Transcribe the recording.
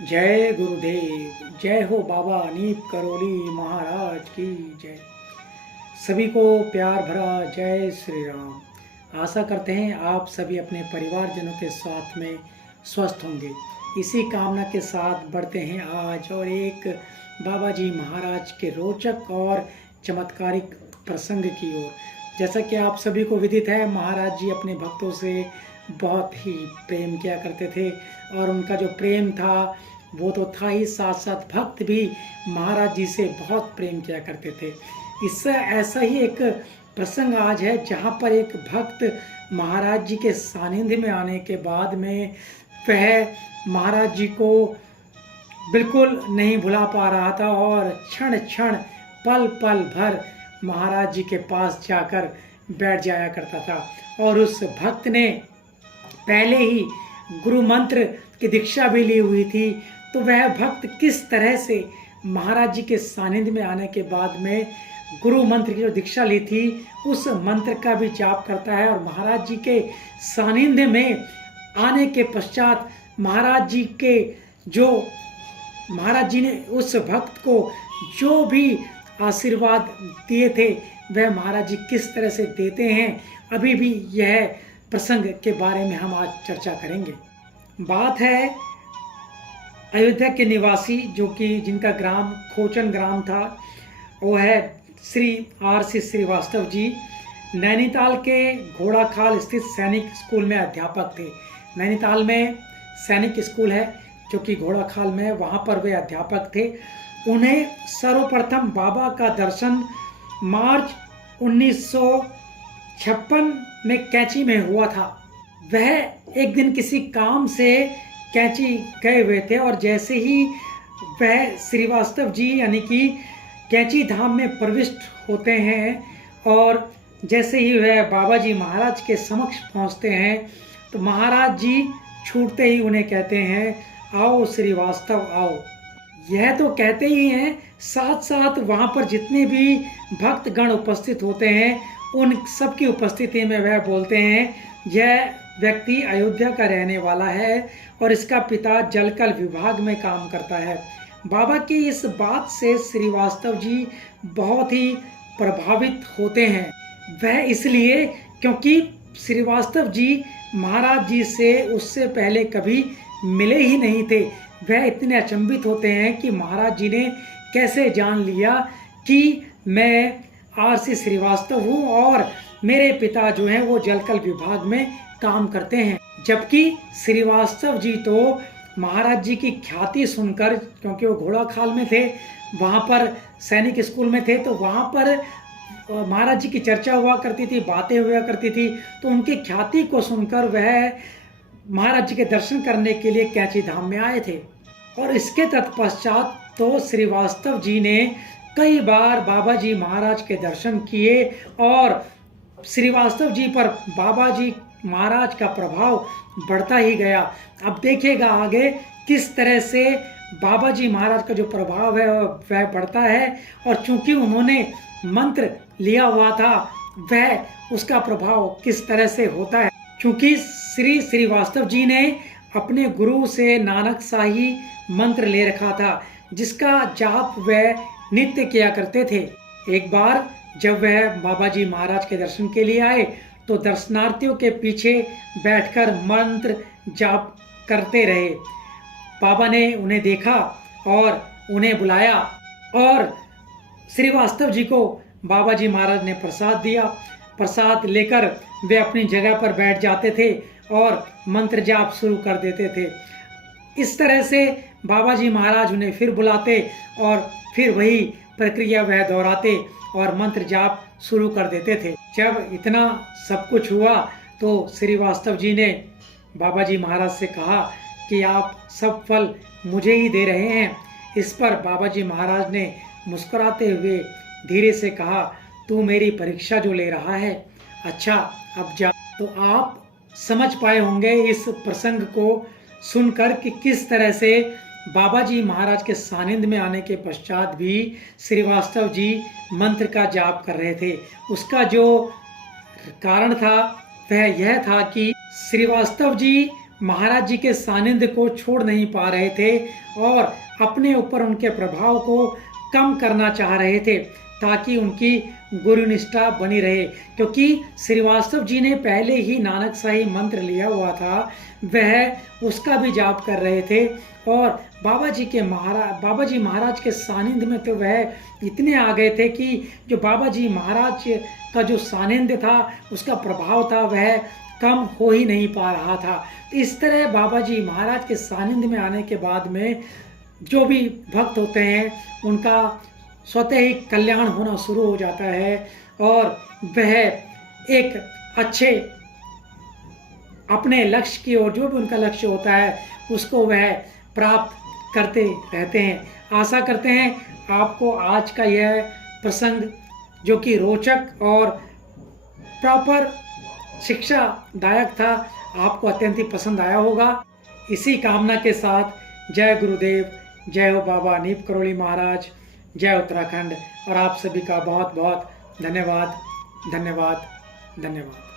जय गुरुदेव। जय हो बाबा नीप करोली महाराज की जय। सभी को प्यार भरा जय श्री राम। आशा करते हैं आप सभी अपने परिवारजनों के साथ में स्वस्थ होंगे। इसी कामना के साथ बढ़ते हैं आज और एक बाबा जी महाराज के रोचक और चमत्कारिक प्रसंग की ओर। जैसा कि आप सभी को विदित है, महाराज जी अपने भक्तों से बहुत ही प्रेम किया करते थे और उनका जो प्रेम था वो तो था ही, साथ साथ भक्त भी महाराज जी से बहुत प्रेम किया करते थे। इससे ऐसा ही एक प्रसंग आज है जहाँ पर एक भक्त महाराज जी के सानिध्य में आने के बाद में वह महाराज जी को बिल्कुल नहीं भुला पा रहा था और क्षण क्षण पल पल भर महाराज जी के पास जाकर बैठ जाया करता था। और उस भक्त ने पहले ही गुरु मंत्र की दीक्षा भी ली हुई थी। तो वह भक्त किस तरह से महाराज जी के सानिध्य में आने के बाद में गुरु मंत्र की जो दीक्षा ली थी उस मंत्र का भी जाप करता है और महाराज जी के सानिध्य में आने के पश्चात महाराज जी ने उस भक्त को जो भी आशीर्वाद दिए थे वह महाराज जी किस तरह से देते हैं, अभी भी यह प्रसंग के बारे में हम आज चर्चा करेंगे। बात है अयोध्या के निवासी जो कि जिनका ग्राम खोचन ग्राम था, वो है श्री R.C. श्रीवास्तव जी। नैनीताल के घोड़ाखाल स्थित सैनिक स्कूल में अध्यापक थे। नैनीताल में सैनिक स्कूल है जो कि घोड़ाखाल में, वहाँ पर वे अध्यापक थे। उन्हें सर्वप्रथम बाबा का दर्शन मार्च 1956 में कैंची में हुआ था। वह एक दिन किसी काम से कैंची गए हुए थे और जैसे ही वह श्रीवास्तव जी यानी कि कैंची धाम में प्रविष्ट होते हैं और जैसे ही वह बाबा जी महाराज के समक्ष पहुंचते हैं तो महाराज जी छूटते ही उन्हें कहते हैं, आओ श्रीवास्तव आओ। यह तो कहते ही हैं, साथ साथ वहाँ पर जितने भी भक्तगण उपस्थित होते हैं उन सब की उपस्थिति में वह बोलते हैं, यह व्यक्ति अयोध्या का रहने वाला है और इसका पिता जलकल विभाग में काम करता है। बाबा की इस बात से श्रीवास्तव जी बहुत ही प्रभावित होते हैं। वह इसलिए क्योंकि श्रीवास्तव जी महाराज जी से उससे पहले कभी मिले ही नहीं थे। वह इतने अचंभित होते हैं कि महाराज जी ने कैसे जान लिया कि मैं R.C. श्रीवास्तव हूँ और मेरे पिता जो हैं वो जलकल विभाग में काम करते हैं। जबकि श्रीवास्तव जी तो महाराज जी की ख्याति सुनकर, क्योंकि वो घोड़ाखाल में थे, वहाँ पर सैनिक स्कूल में थे, तो वहाँ पर महाराज जी की चर्चा हुआ करती थी, बातें हुआ करती थी, तो उनकी ख्याति को सुनकर वह महाराज जी के दर्शन करने के लिए कैंची धाम में आए थे। और इसके तत्पश्चात तो श्रीवास्तव जी ने कई बार बाबा जी महाराज के दर्शन किए और श्रीवास्तव जी पर बाबा जी महाराज का प्रभाव बढ़ता ही गया। अब देखिएगा आगे किस तरह से बाबा जी महाराज का जो प्रभाव है वह बढ़ता है और चूंकि उन्होंने मंत्र लिया हुआ था वह उसका प्रभाव किस तरह से होता है। चूंकि श्रीवास्तव जी ने अपने गुरु से नानक शाही मंत्र ले रखा था जिसका जाप वह नित्य किया करते थे। एक बार जब वह बाबा जी महाराज के दर्शन के लिए आए तो दर्शनार्थियों के पीछे बैठकर मंत्र जाप करते रहे। बाबा ने उन्हें देखा और उन्हें बुलाया और श्रीवास्तव जी को बाबा जी महाराज ने प्रसाद दिया। प्रसाद लेकर वे अपनी जगह पर बैठ जाते थे और मंत्र जाप शुरू कर देते थे। इस तरह से बाबा जी महाराज उन्हें फिर बुलाते और फिर वही प्रक्रिया वह दोहराते और मंत्र जाप शुरू कर देते थे। जब इतना सब कुछ हुआ तो श्रीवास्तव जी ने बाबा जी महाराज से कहा कि आप सब फल मुझे ही दे रहे हैं। इस पर बाबा जी महाराज ने मुस्कुराते हुए धीरे से कहा, तू मेरी परीक्षा जो ले रहा है, अच्छा अब जा। तो आप समझ पाए होंगे इस प्रसंग को सुनकर कि किस तरह से बाबा जी महाराज के सानिध्य में आने के पश्चात भी श्रीवास्तव जी मंत्र का जाप कर रहे थे। उसका जो कारण था वह यह था कि श्रीवास्तव जी महाराज जी के सानिध्य को छोड़ नहीं पा रहे थे और अपने ऊपर उनके प्रभाव को कम करना चाह रहे थे ताकि उनकी गुरुनिष्ठा बनी रहे, क्योंकि श्रीवास्तव जी ने पहले ही नानक शाही मंत्र लिया हुआ था, वह उसका भी जाप कर रहे थे और बाबा जी महाराज के सानिध्य में तो वह इतने आ गए थे कि जो बाबा जी महाराज का जो सानिध्य था, उसका प्रभाव था, वह कम हो ही नहीं पा रहा था। तो इस तरह बाबा जी महाराज के सानिध्य में आने के बाद में जो भी भक्त होते हैं उनका स्वतः ही कल्याण होना शुरू हो जाता है और वह एक अच्छे अपने लक्ष्य की ओर, जो भी उनका लक्ष्य होता है, उसको वह प्राप्त करते रहते हैं। आशा करते हैं आपको आज का यह प्रसंग, जो कि रोचक और प्रॉपर शिक्षादायक था, आपको अत्यंत ही पसंद आया होगा। इसी कामना के साथ जय गुरुदेव, जय हो बाबा नीप करोली महाराज, जय उत्तराखंड। और आप सभी का बहुत बहुत धन्यवाद धन्यवाद धन्यवाद।